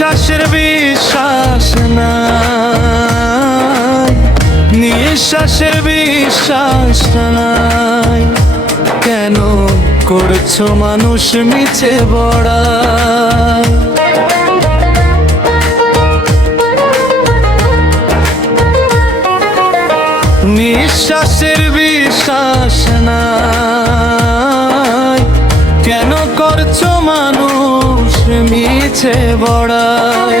নিঃশ্বাসের বিশ্বাস নাই, নিঃশ্বাসের বিশ্বাস নাই। কেন করছো মানুষ মিছে বড়াই? নিঃশ্বাসের বিশ্বাস নাই, কেন করছো মানুষ মিছে বড়াই?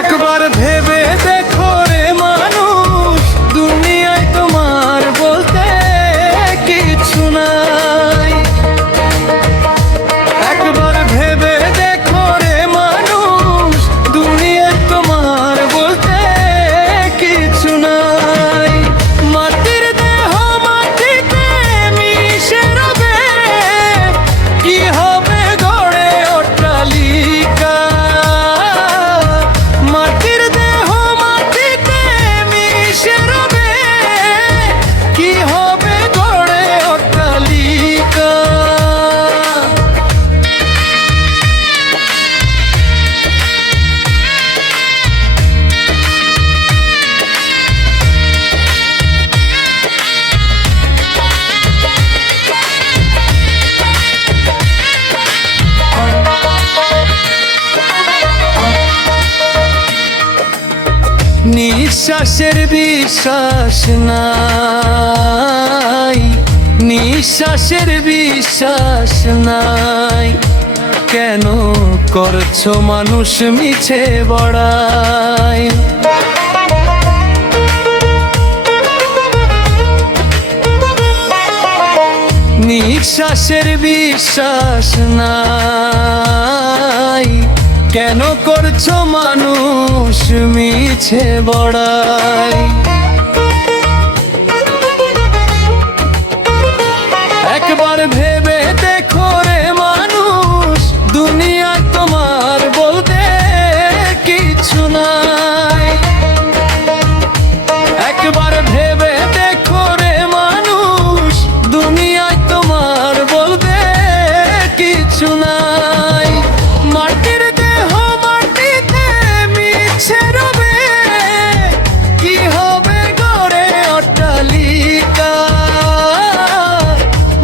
একবার ভেবে দেখো রে মানুষ, দুনিয়ায় তোমার বলতে কিছু নাই। একবার ভেবে দেখো রে মানুষ, দুনিয়ায় তোমার বলতে কিছু নাই। মাটির দেহ মাটিতে মিশে রবে, কি হবে গড়ে অট্টালিকা? মাটির দেহ মাটিতে মিশে রবে, কি হবে গড়ে অট্টালিকা? নিঃশ্বাসের বিশ্বাস নাই, নিঃশ্বাসের বিশ্বাস নাই। কেন করছো মানুষ মিছে বড়াই? নিঃশ্বাসের বিশ্বাস নাই, কেন করছো মানুষ মিছে বড়াই? একবার ভেবে দেখো রে মানুষ, দুনিয়ায় তোমার বলতে কিছু নাই। একবার ভেবে দেখো রে মানুষ, দুনিয়ায় তোমার বলতে কিছু নাই। মাটির দেহ মাটিতে মিছে রবে, কি হবে গড়ে অট্টালিকা?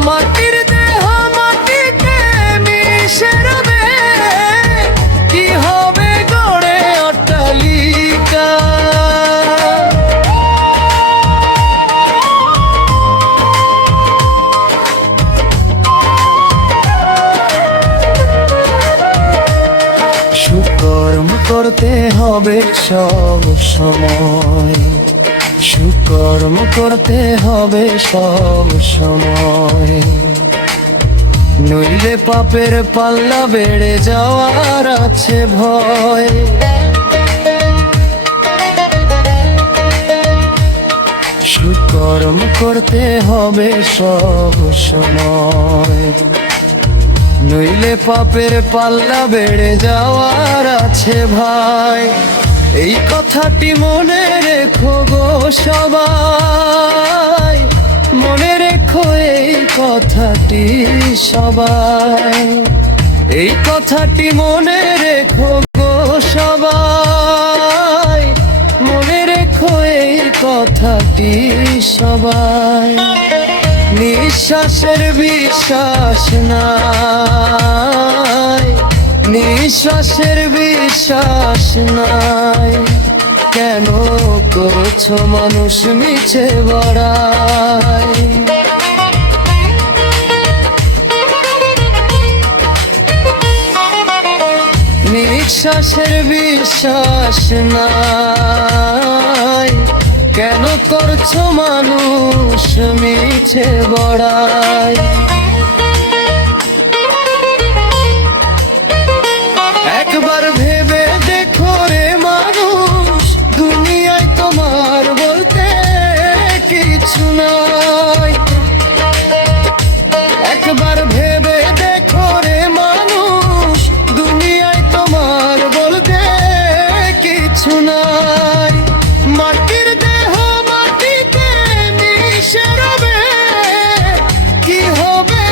মাটির দেহ মাটিতে মিশে রবে, কি হবে গড়ে অট্টালিকা? সুকর্ম করতে হবে সব সময়, সুকর্ম করতে হবে সব সময়। নইলে পাপের পাল্লা বেড়ে যাওয়ার আছে ভয়। সুকর্ম করতে হবে সব সময়, নইলে পাপের পাল্লা বেড়ে যাওয়ার আছে ভাই। এই কথাটি মনে রেখো গো সবাই, মনে রেখো এই কথাটি সবাই। এই কথাটি মনে রেখো গো সবাই, মনে রেখো এই কথাটি সবাই। নিঃশ্বাসের বিশ্বাস নাই, নিঃশ্বাসের বিশ্বাস নাই। কেন করছো মানুষ মিছে বড়াই? নিঃশ্বাসের বিশ্বাস নাই, কেন করছো মানুষ মিছে বড়াই? একবার ভেবে দেখো রে মানুষ, দুনিয়ায় তোমার বলতে কিছু নাই। একবার ভেবে দেখো রে মানুষ, দুনিয়ায় তোমার বলতে কিছু নাই। মাটির দেহ মাটিতে মিশে রবে, কি হবে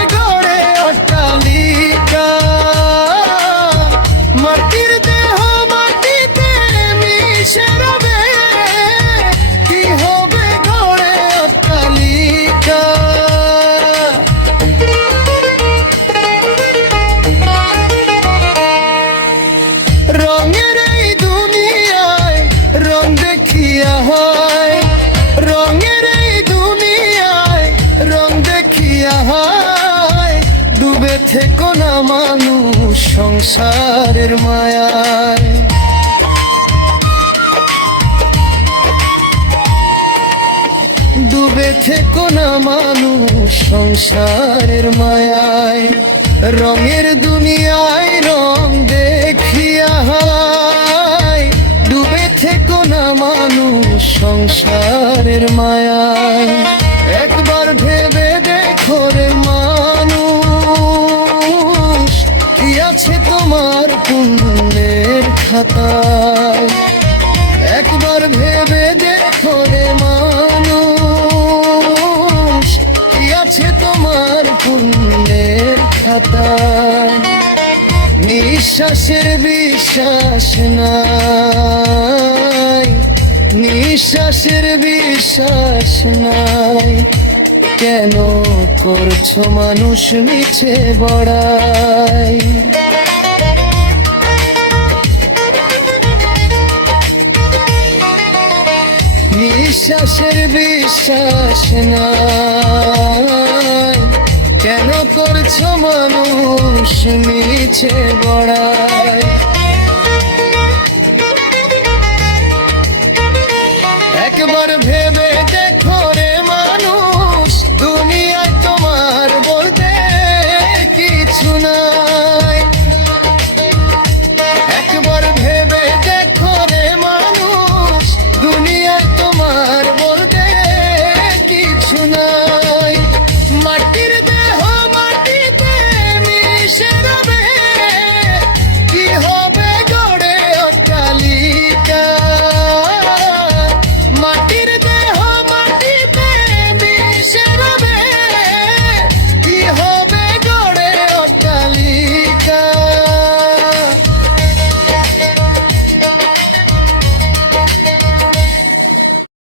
থেকো না মানুষ সংসারের মায়ায়। ডুবে থেকো না মানুষ সংসারের মায়ায়। রঙের দুনিয়ায় রং দেখিয়া হায়, ডুবে থেকো না মানুষ সংসারের মায়ায়। একবার ভেবে দেখো রে মানুষ, কি আছে তোমার পুণ্যের খাতায়। একবার ভেবে দেখো রে মানুষ, কি আছে তোমার পুণ্যের খাতায়। নিঃশ্বাসের বিশ্বাস নাই, নিঃশ্বাসের বিশ্বাস নাই, কেন করছো মানুষ মিছে বড়াই। নিঃশ্বাসের বিশ্বাস নাই, কেন করছো মানুষ মিছে বড়াই। একবার ভেবে